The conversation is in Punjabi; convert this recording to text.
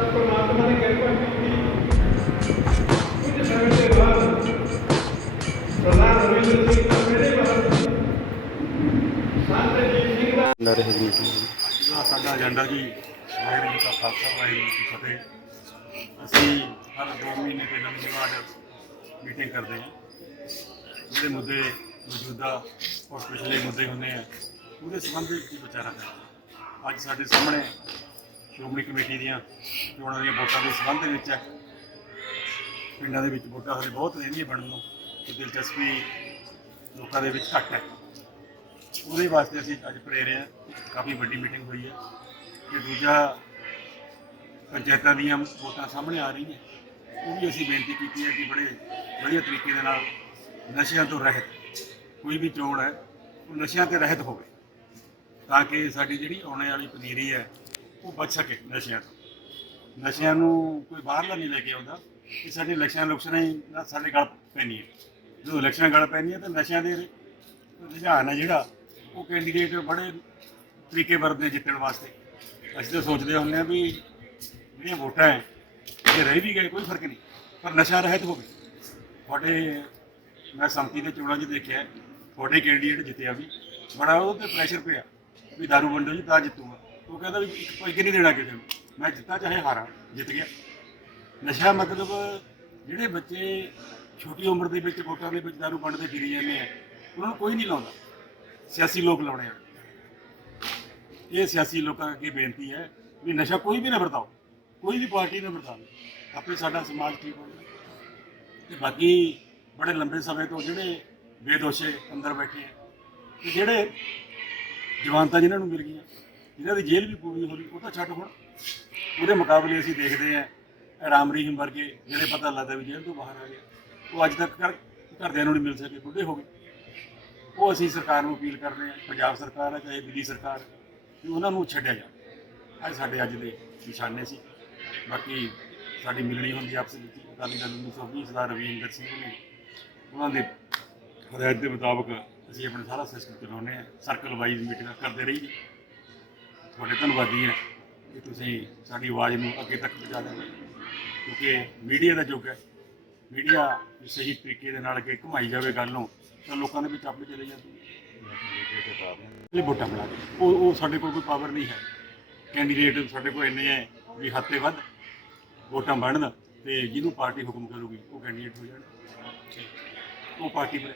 ਤਾਂ ਪਰਮਾਤਮਾ ਨੇ ਕਿਰਪਾ ਕੀਤੀ। ਕੁਝ ਸਮੇਂ ਦੇ ਬਾਅਦ ਪ੍ਰਧਾਨ ਰਵਿੰਦਰ ਸਿੰਘ ਦਾ ਮੇਰੇ ਬਾਅਦ ਸੰਤ ਜੀ ਸਿੰਘ ਦਾ ਲੈ ਰਹੇ ਮੀਟਿੰਗ ਜਿਹੜਾ ਸਾਡਾ ਏਜੰਡਾ ਜੀ ਵਾਹਿਗੁਰੂ ਜੀ ਖਾਲਸਾ ਵਾਹਿਗੁਰੂ ਜੀ ਕੀ ਫਤਿਹ। ਅਸੀਂ ਹਰ ਦੋ ਮਹੀਨੇ ਤੇ ਨਵੀਂ ਵਾਰ ਮੀਟਿੰਗ ਕਰਦੇ ਹਾਂ। ਜਿਹੜੇ ਮੁੱਦੇ ਮੌਜੂਦਾ ਔਰ ਪਿਛਲੇ ਮੁੱਦੇ ਹੁੰਦੇ ਆ ਉਹਦੇ ਸੰਬੰਧ ਵਿੱਚ ਵਿਚਾਰਾ ਕਰਦੇ ਹਾਂ। ਅੱਜ ਸਾਡੇ ਸਾਹਮਣੇ ਸ਼੍ਰੋਮਣੀ ਕਮੇਟੀ ਦੀਆਂ ਚੋਣਾਂ ਦੀਆਂ ਵੋਟਾਂ ਦੇ ਸੰਬੰਧ ਦੇ ਵਿੱਚ ਹੈ। ਪਿੰਡਾਂ ਦੇ ਵਿੱਚ ਵੋਟਾਂ ਹਲੇ ਬਹੁਤ ਰਹਿੰਦੀਆਂ ਬਣਨ ਨੂੰ ਤੇ ਦਿਲਚਸਪੀ ਲੋਕਾਂ ਦੇ ਵਿੱਚ ਘੱਟ ਹੈ। ਉਹਦੇ ਵਾਸਤੇ ਅਸੀਂ ਅੱਜ ਪ੍ਰੇਰੇ ਕਾਫੀ ਵੱਡੀ ਮੀਟਿੰਗ ਹੋਈ ਹੈ ਤੇ ਦੂਜਾ ਪੰਚਾਇਤਾਂ ਦੀਆਂ ਵੋਟਾਂ ਸਾਹਮਣੇ ਆ ਰਹੀਆਂ। ਉਹ ਵੀ ਅਸੀਂ ਬੇਨਤੀ ਕੀਤੀ ਹੈ ਕਿ ਬੜੇ ਵਧੀਆ ਤਰੀਕੇ ਦੇ ਨਾਲ ਨਸ਼ਿਆਂ ਤੋਂ ਰਹਿਤ, ਕੋਈ ਵੀ ਚੋਣ ਹੈ, ਉਹ ਨਸ਼ਿਆਂ ਤੇ ਰਹਿਤ ਹੋਵੇ। ਤਾਂ ਕਿ ਸਾਡੀ ਜਿਹੜੀ ਆਉਣ ਵਾਲੀ ਪਨੀਰੀ ਹੈ ਉਹ ਬਚ ਸਕੇ ਨਸ਼ਿਆਂ ਤੋਂ। ਨਸ਼ਿਆਂ ਨੂੰ ਕੋਈ ਬਾਹਰਲਾ ਨਹੀਂ ਲੈ ਕੇ ਆਉਂਦਾ। ਕਿ ਸਾਡੇ ਇਲੈਕਸ਼ਨ ਲੁਕਸ਼ਨਾਂ ਹੀ ਸਾਡੇ ਗਲ ਪੈਣੀ ਹੈ। ਜਦੋਂ ਇਲੈਕਸ਼ਨ ਗਲ ਪੈਣੀ ਹੈ ਤਾਂ ਨਸ਼ਿਆਂ ਦੇ ਰੁਝਾਨ ਹੈ ਜਿਹੜਾ, ਉਹ ਕੈਂਡੀਡੇਟ ਬੜੇ ਤਰੀਕੇ ਵਰਤਦੇ ਜਿੱਤਣ ਵਾਸਤੇ। ਅਸੀਂ ਤਾਂ ਸੋਚਦੇ ਹੁੰਦੇ ਆ ਵੀ ਜਿਹੜੀਆਂ ਵੋਟਾਂ ਹੈ, ਇਹ ਰਹਿ ਵੀ ਗਏ, ਕੋਈ ਫ਼ਰਕ ਨਹੀਂ। ਪਰ ਨਸ਼ਾ ਰਹਿਤ ਹੋਵੇ। ਤੁਹਾਡੇ, ਮੈਂ ਸੰਮਤੀ ਦੇ ਚੋਣਾਂ 'ਚ ਦੇਖਿਆ ਤੁਹਾਡੇ ਕੈਂਡੀਡੇਟ ਜਿੱਤਿਆ ਵੀ। ਬੜਾ ਉਹ ਤੇ ਪ੍ਰੈਸ਼ਰ ਪਿਆ, ਵੀ ਦਾਰੂ ਵੰਡੋ ਜੀ, ਤਾਂ ਜਿੱਤੂਗਾ। ਉਹ ਕਹਿੰਦਾ ਵੀ ਇੱਕ ਪੈਸੇ ਨਹੀਂ ਦੇਣਾ ਕਿਸੇ ਨੂੰ। ਮੈਂ ਜਿੱਤਾਂ ਚਾਹੇ ਹਾਰਾਂ, ਜਿੱਤ ਗਿਆ। ਨਸ਼ਾ ਮਤਲਬ ਜਿਹੜੇ ਬੱਚੇ ਛੋਟੀ ਉਮਰ ਦੇ ਵਿੱਚ, ਵੋਟਾਂ ਦੇ ਵਿੱਚ ਦਾਰੂ ਵੰਡਦੇ ਫਿਰੀ ਜਾਂਦੇ ਆ, ਉਹਨਾਂ ਨੂੰ ਕੋਈ ਨਹੀਂ ਲਾਉਂਦਾ। ਸਿਆਸੀ ਲੋਕ ਲਾਉਣੇ ਆ। ਇਹ ਸਿਆਸੀ ਲੋਕਾਂ ਅੱਗੇ ਬੇਨਤੀ ਹੈ ਵੀ ਨਸ਼ਾ ਕੋਈ ਵੀ ਨਾ ਵਰਤਾਓ, ਕੋਈ ਵੀ ਪਾਰਟੀ ਨਾ ਵਰਤਾਓ, ਆਪੇ ਸਾਡਾ ਸਮਾਜ ਠੀਕ ਹੋਵੇ ਤੇ ਬਾਕੀ ਬੜੇ ਲੰਬੇ ਸਮੇਂ ਤੋਂ ਜਿਹੜੇ ਬੇਦੋਸ਼ੇ ਅੰਦਰ ਬੈਠੇ ਆ, ਤੇ ਜਿਹੜੇ ਜਵਾਨਤਾ ਜਿਨ੍ਹਾਂ ਨੂੰ ਮਿਲ ਗਈਆਂ ਜਿਨ੍ਹਾਂ ਦੀ ਜੇਲ੍ਹ ਵੀ ਪੂਰੀ ਹੋ ਰਹੀ ਉਹ ਤਾਂ ਛੱਡ ਹੁਣ। ਉਹਦੇ ਮੁਕਾਬਲੇ ਅਸੀਂ ਦੇਖਦੇ ਆ ਰਾਮ ਰਹੀਮ ਵਰਗੇ ਜਿਹੜੇ ਪਤਾ ਲੱਗਦਾ ਵੀ ਜੇਲ੍ਹ ਤੋਂ ਬਾਹਰ ਆ ਗਿਆ ਉਹ ਅੱਜ ਤੱਕ ਘਰ ਘਰਦਿਆਂ ਨੂੰ ਨਹੀਂ ਮਿਲ ਸਕੇ ਬੁੱਢੇ ਹੋ ਗਏ। ਉਹ ਅਸੀਂ ਸਰਕਾਰ ਨੂੰ ਅਪੀਲ ਕਰਦੇ ਹਾਂ ਪੰਜਾਬ ਸਰਕਾਰ ਹੈ ਚਾਹੇ ਦਿੱਲੀ ਸਰਕਾਰ ਹੈ, ਕਿ ਉਹਨਾਂ ਨੂੰ ਛੱਡਿਆ ਜਾ ਅੱਜ ਸਾਡੇ ਅੱਜ ਦੇ ਨਿਸ਼ਾਨੇ ਸੀ। ਬਾਕੀ ਸਾਡੀ ਮਿਲਣੀ ਹੁੰਦੀ ਆਪਸ ਵਿੱਚ ਅਕਾਲੀ ਦਲ 1920 ਸਰਦਾਰ ਰਵਿੰਦਰ ਸਿੰਘ ਨੇ। ਉਹਨਾਂ ਦੇ ਹਦਾਇਤ ਦੇ ਮੁਤਾਬਕ ਅਸੀਂ ਆਪਣਾ ਸਾਰਾ ਸਿਸਟਮ ਚਲਾਉਂਦੇ ਹਾਂ ਸਰਕਲ ਵਾਈਜ਼ ਮੀਟਿੰਗਾਂ ਕਰਦੇ ਰਹੀਏ। ਤੁਹਾਡੇ ਧੰਨਵਾਦੀ ਹਾਂ ਕਿ ਤੁਸੀਂ ਸਾਡੀ ਆਵਾਜ਼ ਨੂੰ ਅੱਗੇ ਤੱਕ ਪਹੁੰਚਾ ਦਿੰਦੇ ਕਿਉਂਕਿ ਮੀਡੀਆ ਦਾ ਯੁੱਗ ਹੈ। ਮੀਡੀਆ ਸਹੀ ਤਰੀਕੇ ਦੇ ਨਾਲ ਅੱਗੇ ਘੁਮਾਈ ਜਾਵੇ ਗੱਲ ਨੂੰ, ਤਾਂ ਲੋਕਾਂ ਦੇ ਵਿੱਚ ਆਪੇ ਚਲੇ ਜਾਂਦੀ ਹੈ। ਇਹ ਵੋਟਾਂ ਬਣਾ ਕੇ। ਉਹ ਉਹ ਸਾਡੇ ਕੋਲ ਕੋਈ ਪਾਵਰ ਨਹੀਂ ਹੈ। ਕੈਂਡੀਡੇਟ ਸਾਡੇ ਕੋਲ ਇੰਨੇ ਹੈ ਵੀ ਹੱਥੇ ਵੱਧ ਵੋਟਾਂ ਬਣਨ ਤੇ ਜਿਹਨੂੰ ਪਾਰਟੀ ਹੁਕਮ ਕਰੂਗੀ, ਉਹ ਕੈਂਡੀਡੇਟ ਹੋ ਜਾਣ। ਉਹ ਪਾਰਟੀ ਬਣੇ।